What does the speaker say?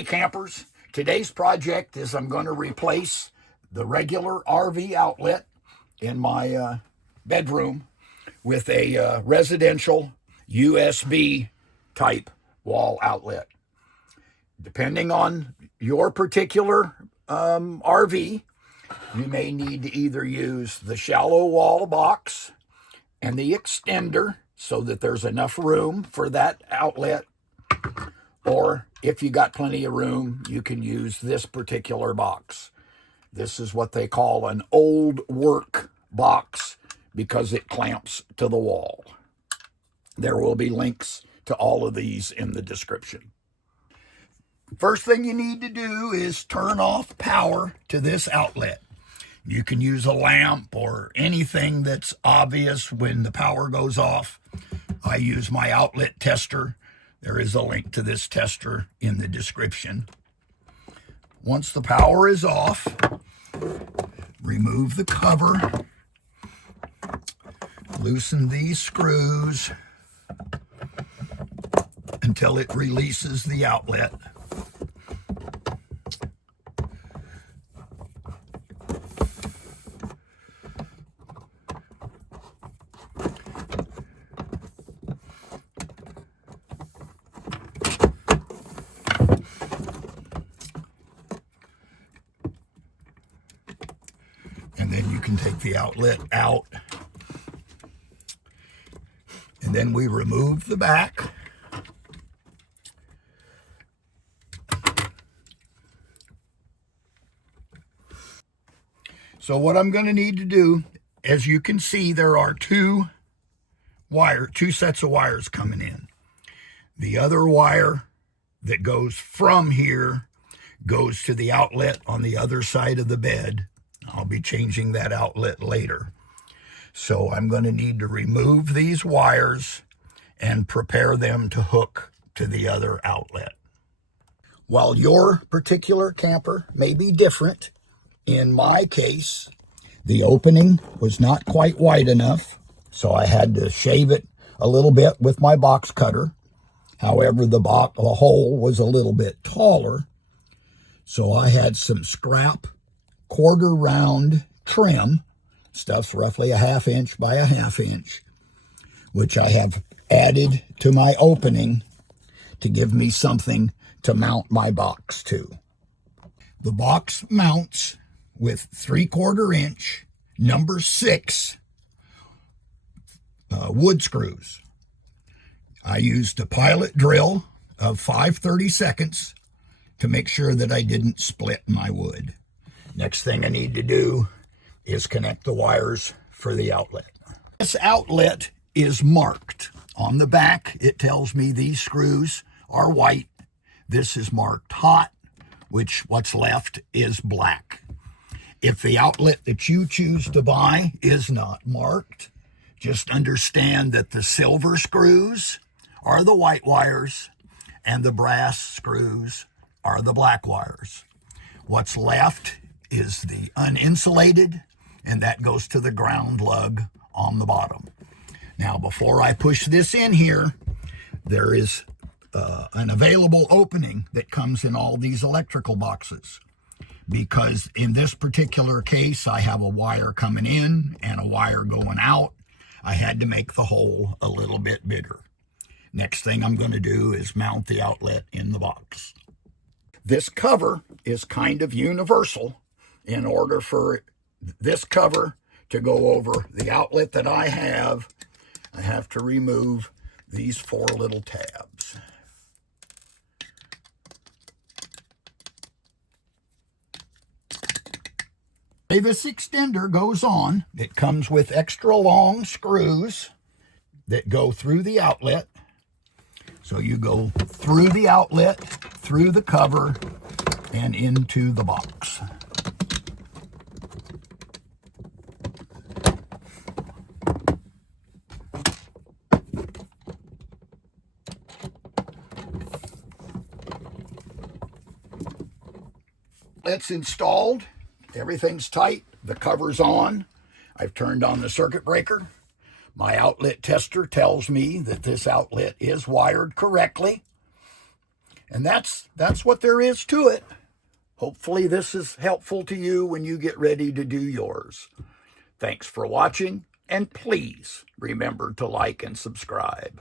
Hey campers, today's project is I'm going to replace the regular RV outlet in my bedroom with a residential USB type wall outlet. Depending on your particular RV, you may need to either use the shallow wall box and the extender so that there's enough room for that outlet, or if you got plenty of room, you can use this particular box. This is what they call an old work box because it clamps to the wall. There will be links to all of these in the description. First thing you need to do is turn off power to this outlet. You can use a lamp or anything that's obvious when the power goes off. I use my outlet tester. There is a link to this tester in the description. Once the power is off, remove the cover, loosen these screws until it releases the outlet. And then you can take the outlet out. And then we remove the back. So what I'm going to need to do, as you can see, there are two sets of wires coming in. The other wire that goes from here goes to the outlet on the other side of the bed. I'll be changing that outlet later. So I'm going to need to remove these wires and prepare them to hook to the other outlet. While your particular camper may be different, in my case, the opening was not quite wide enough, so I had to shave it a little bit with my box cutter. However, the hole was a little bit taller, so I had some scrap quarter round trim, stuff's roughly a 1/2 inch by a 1/2 inch, which I have added to my opening to give me something to mount my box to. The box mounts with 3/4 inch number 6 wood screws. I used a pilot drill of 5/32 to make sure that I didn't split my wood. Next thing I need to do is connect the wires for the outlet. This outlet is marked. On the back, it tells me these screws are white. This is marked hot, which what's left is black. If the outlet that you choose to buy is not marked, just understand that the silver screws are the white wires and the brass screws are the black wires. What's left is the uninsulated, and that goes to the ground lug on the bottom. Now, before I push this in here, there is an available opening that comes in all these electrical boxes, because in this particular case, I have a wire coming in and a wire going out. I had to make the hole a little bit bigger. Next thing I'm going to do is mount the outlet in the box. This cover is kind of universal. In order for this cover to go over the outlet that I have to remove these 4 little tabs. This extender goes on. It comes with extra long screws that go through the outlet. So you go through the outlet, through the cover, and into the box. It's installed. Everything's tight. The cover's on. I've turned on the circuit breaker. My outlet tester tells me that this outlet is wired correctly. And that's what there is to it. Hopefully this is helpful to you when you get ready to do yours. Thanks for watching, and please remember to like and subscribe.